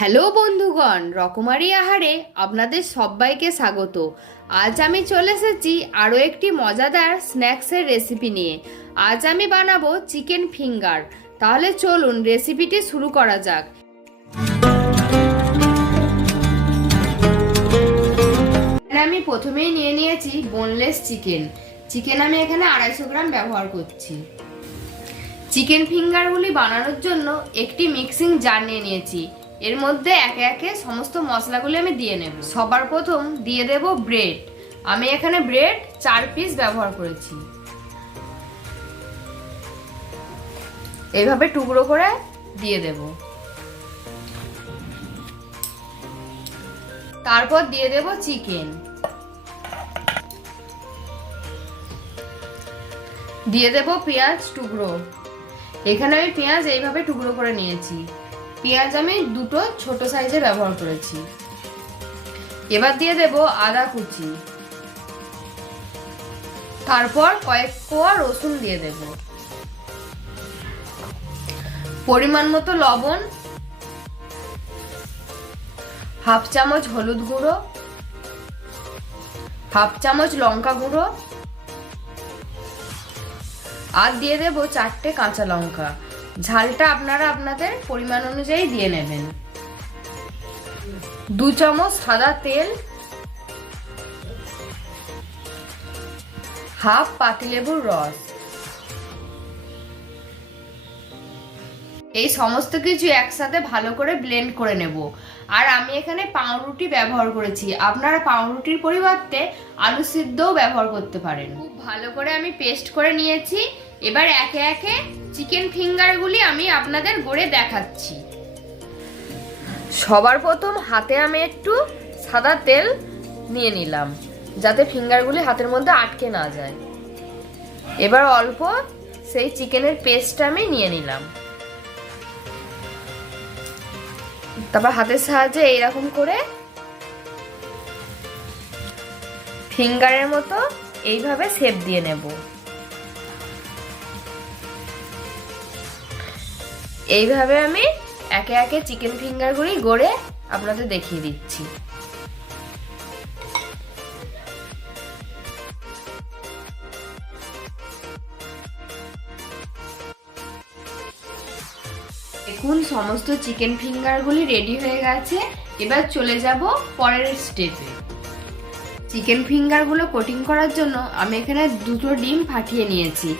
Hello বন্ধুগণ, রকমারি আহারে আপনাদের সবাইকে স্বাগত। আজ আমি চলে এসেছি আরও একটি মজাদার স্ন্যাক্সের রেসিপি নিয়ে। আজ আমি বানাবো চিকেন ফিঙ্গার। তাহলে চলুন রেসিপিটি শুরু করা যাক। আমি প্রথমেই নিয়ে নিয়েছি বোনলেস চিকেন আমি এখানে 250 গ্রাম ব্যবহার করছি। চিকেন ফিঙ্গারগুলি বানানোর জন্য একটি মিক্সিং জার নিয়ে নিয়েছি। এর মধ্যে একে একে সমস্ত মশলাগুলি আমি দিয়ে নেব। সবার প্রথম দিয়ে দেব ব্রেড। আমি এখানে ব্রেড 4 পিস ব্যবহার করেছি। এইভাবে টুকরো করে দিয়ে দেব। তারপর দিয়ে দেব চিকেন, দিয়ে দেব পেঁয়াজ টুকরো। এখানে আমি পেঁয়াজ এইভাবে টুকরো করে নিয়েছি। পেঁয়াজ আমি দুটো ছোট সাইজে ব্যবহার করেছি। এবার দিয়ে দেব আদা কুচি, তারপর কয়েক কোয়া রসুন দিয়ে দেব, পরিমাণ মতো লবণ, হাফ চামচ হলুদ গুঁড়ো, হাফ চামচ লঙ্কা গুঁড়ো, আর দিয়ে দেব 4টে কাঁচা লঙ্কা। ঝালটা আপনারা আপনাদের পরিমাণ অনুযায়ী দিয়ে নেবেন। 2 চামচ সাদা তেল, হাফ পাতিলেবুর রস। এই সমস্ত কিছু একসাথে ভালো করে ব্লেন্ড করে নেব। আর আমি এখানে পাউরুটি ব্যবহার করেছি, আপনারা পাউরুটির পরিবর্তে আলু সিদ্ধও ব্যবহার করতে পারেন। খুব ভালো করে আমি পেস্ট করে নিয়েছি। এবার একে একে চিকেন ফিঙ্গারগুলি আমি আপনাদের গড়ে দেখাচ্ছি। সবার প্রথম হাতে আমি একটু সাদা তেল নিয়ে নিলাম, যাতে ফিঙ্গারগুলি হাতের মধ্যে আটকে না যায়। এবার অল্প সেই চিকেনের পেস্টটা আমি নিয়ে নিলাম। তারপর হাতের সাহায্যে এইরকম করে ফিঙ্গারের মতো এইভাবে শেপ দিয়ে নেব। এইভাবে আমি একে একে চিকেন ফিঙ্গারগুলি গড়ে আপনাদের দেখিয়ে দিচ্ছি। দেখুন সমস্ত চিকেন ফিঙ্গারগুলি রেডি হয়ে গেছে। এবার চলে যাব পরের স্টেপে। চিকেন ফিঙ্গারগুলো কোটিং করার জন্য আমি এখানে 2টো ডিম ফাটিয়ে নিয়েছি।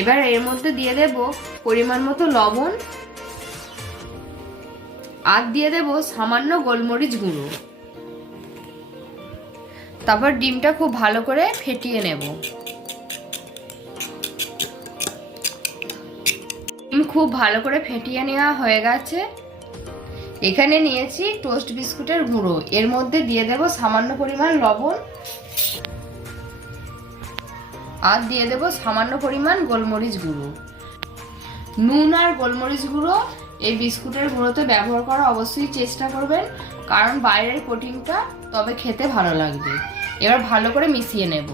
এবার এর মধ্যে দিয়ে দেব পরিমাণ মতো লবণ, আর দিয়ে দেব সামান্য গোলমরিচ গুঁড়ো। তারপর ডিমটা খুব ভালো করে ফেটিয়ে নেব। ডিম খুব ভালো করে ফেটিয়ে নেওয়া হয়ে গেছে। এখানে নিয়েছি টোস্ট বিস্কুটের গুঁড়ো। এর মধ্যে দিয়ে দেব সামান্য পরিমাণ লবণ, আর দিয়ে দেব সামান্য পরিমাণ গোলমরিচ গুঁড়ো। নুন আর গোলমরিচ গুঁড়ো এই বিস্কুটের গুঁড়োতে ব্যবহার করা অবশ্যই চেষ্টা করবেন, কারণ বাইরের কোটিংটা তবে খেতে ভালো লাগবে। এবার ভালো করে মিশিয়ে নেব।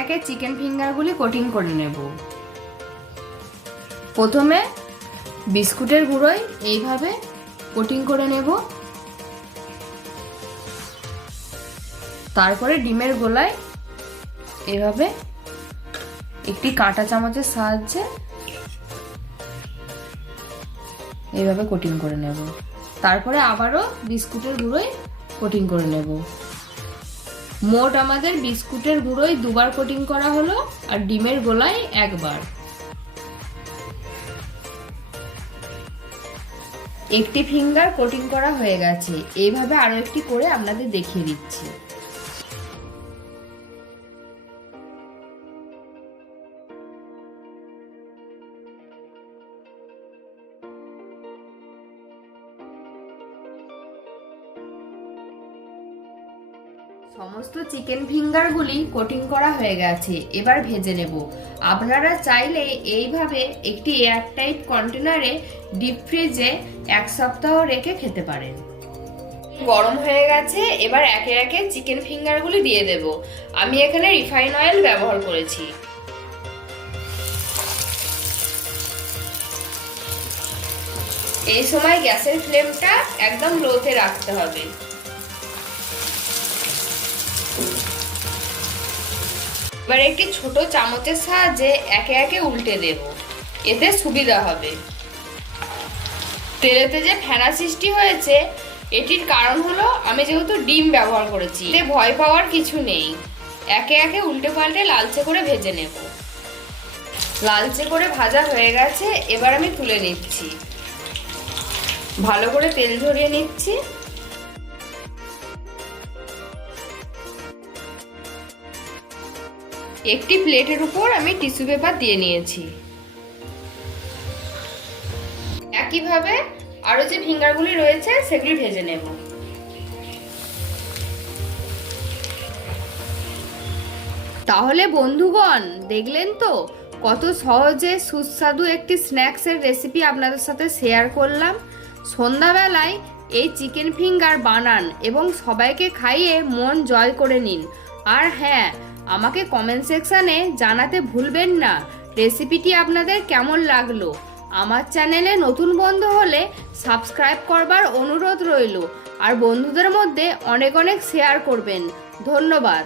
একে চিকেন ফিঙ্গারগুলি কোটিং করে নেব। প্রথমে বিস্কুটের গুঁড়োয় এইভাবে কোটিং করে নেব, তারপরে ডিমের গোলায় এভাবে একটি কাঁটা চামচের সাহায্যে এইভাবে কোটিং করে নেব। তারপরে আবারও বিস্কুটের গুঁড়োয় কোটিং করে নেব। মোট আমাদের বিস্কুটের গুঁড়োয় 2বার কোটিং করা হলো, আর ডিমের গোলায় 1বার। একটি ফিঙ্গার কোটিং করা হয়ে গেছে। এইভাবে আরো একটি করে আপনাদের দেখিয়ে দিচ্ছি। সমস্ত চিকেন ফিঙ্গারগুলি কোটিং করা হয়ে গেছে। এবার ভেজে নেব। আপনারা চাইলে এইভাবে একটি এয়ারটাইট কন্টেনারে ডিপ ফ্রিজে 1 সপ্তাহ রেখে খেতে পারেন। গরম হয়ে গেছে। এবার একে একে চিকেন ফিঙ্গারগুলি দিয়ে দেব। আমি এখানে রিফাইন অয়েল ব্যবহার করেছি। এই সময় গ্যাসের ফ্লেমটা একদম লোতে রাখতে হবে। এবার একটি ছোট চামচের সাহায্যে একে একে উল্টে দেব, এতে সুবিধা হবে। তেলেতে যে ফেনা সৃষ্টি হয়েছে এটির কারণ হলো আমি যেহেতু ডিম ব্যবহার করেছি, এতে ভয় পাওয়ার কিছু নেই। একে একে উল্টে পাল্টে লালচে করে ভেজে নেব। লালচে করে ভাজা হয়ে গেছে, এবার আমি তুলে নিচ্ছি। ভালো করে তেল ঝরিয়ে নিচ্ছি। একটি প্লেটের উপর আমি টিস্যু পেপার দিয়ে নিয়েছি। একইভাবে আরো যে ফিঙ্গারগুলি রয়েছে সেগুলি ভেজে নেব। তাহলে বন্ধুগণ, দেখলেন তো কত সহজে সুস্বাদু একটি স্ন্যাক্সের রেসিপি আপনাদের সাথে শেয়ার করলাম। সন্ধ্যাবেলায় এই চিকেন ফিঙ্গার বানান এবং সবাইকে খাইয়ে মন জয় করে নিন। আর হ্যাঁ, আমাকে কমেন্ট সেকশানে জানাতে ভুলবেন না রেসিপিটি আপনাদের কেমন লাগলো। আমার চ্যানেলে নতুন বন্ধু হলে সাবস্ক্রাইব করবার অনুরোধ রইল। আর বন্ধুদের মধ্যে অনেক অনেক শেয়ার করবেন। ধন্যবাদ।